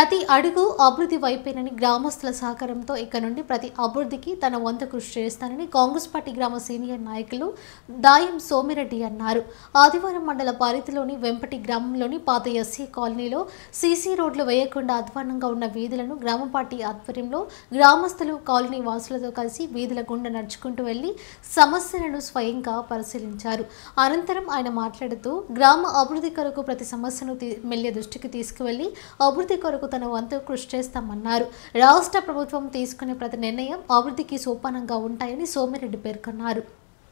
ప్రతి అడుగు అభివృద్ధి వైపేనని గ్రామస్తుల సహకారంతో ఇక నుండి ప్రతి అభివృద్ధికి తన వంతు కృషి చేస్తానని కాంగ్రెస్ పార్టీ గ్రామ సీనియర్ నాయకులు దాయం సోమిరెడ్డి అన్నారు. ఆదివారం మండల పరిధిలోని వెంపటి గ్రామంలోని పాత ఎస్సీ కాలనీలో సీసీ రోడ్లు వేయకుండా అధ్వానంగా ఉన్న వీధులను గ్రామ పార్టీ ఆధ్వర్యంలో గ్రామస్తులు కాలనీ వాసులతో కలిసి వీధుల గుండా నడుచుకుంటూ వెళ్లి సమస్యలను స్వయంగా పరిశీలించారు. అనంతరం ఆయన మాట్లాడుతూ గ్రామ అభివృద్ధి కొరకు ప్రతి సమస్యను ఎమ్మెల్యే దృష్టికి తీసుకువెళ్లి అభివృద్ధి కొరకు తన వంతు కృషి చేస్తామన్నారు. రాష్ట్ర ప్రభుత్వం తీసుకునే ప్రతి నిర్ణయం అభివృద్ధికి సోపానంగా ఉంటాయని సోమిరెడ్డి పేర్కొన్నారు.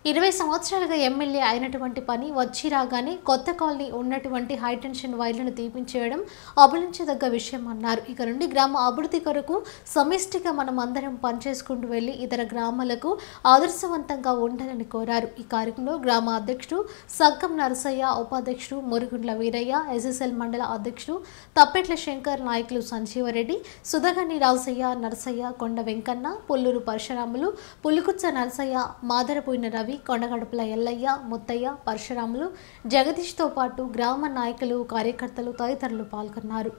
20 సంవత్సరాలుగా ఎమ్మెల్యే అయినటువంటి పని వచ్చి రాగానే కొత్త కాలనీ ఉన్నటువంటి హైటెన్షన్ వైర్లను తీపించేయడం అభినందించదగ్గ విషయం అన్నారు. ఇక నుండి గ్రామ అభివృద్ధి కొరకు సమిష్టిగా మనం అందరం పనిచేసుకుంటూ వెళ్లి ఇతర గ్రామాలకు ఆదర్శవంతంగా ఉండాలని కోరారు. ఈ కార్యక్రమంలో గ్రామ అధ్యక్షుడు సగ్గం నరసయ్య, ఉపాధ్యక్షుడు మురుగుండ్ల వీరయ్య, ఎస్ఎస్ఎల్ మండల అధ్యక్షుడు తప్పెట్ల శంకర్, నాయకులు సంజీవరెడ్డి, సుధగని రాజయ్య, నరసయ్య, కొండ వెంకన్న, పుల్లూరు పరశురాములు, పులికుచ్చ నరసయ్య, మాదరపోయిన రవి, కొండగడపల ఎల్లయ్య, ముత్తయ్య, పరశురాములు, జగదీష్తో పాటు గ్రామ నాయకులు, కార్యకర్తలు తదితరులు పాల్గొన్నారు.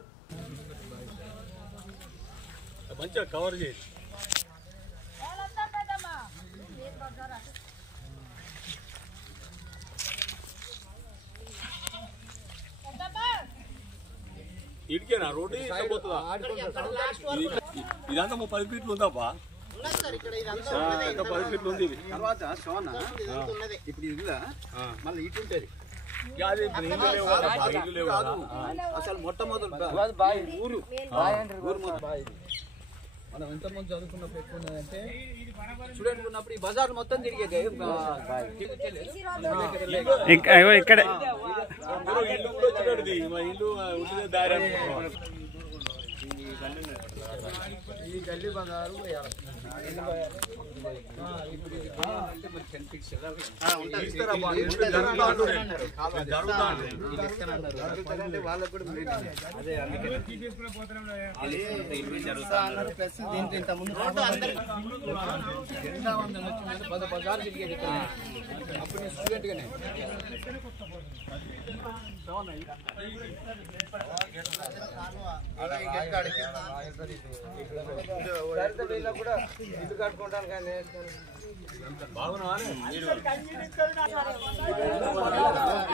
ఇదంతా 30 ఫీట్లు ఉందాపా. తర్వాత సోనా ఇప్పుడు ఇదిలా మళ్ళీ ఇటు ఉంటుంది. అసలు మొట్టమొదటి ఊరు మనం ఎంతమంది చదువుకున్నప్పుడు ఎక్కువంటే స్టూడెంట్ ఉన్నప్పుడు ఈ బజార్ మొత్తం తిరిగేది. ఇక్కడ ఈ గల్లీ బజారు వాళ్ళకు కూడా బజార్ తిరిగేది అప్పుడు నేను స్టూడెంట్ గానే. కూడా ఇల్లు కట్టుకుంటాను కానీ బాగున్నా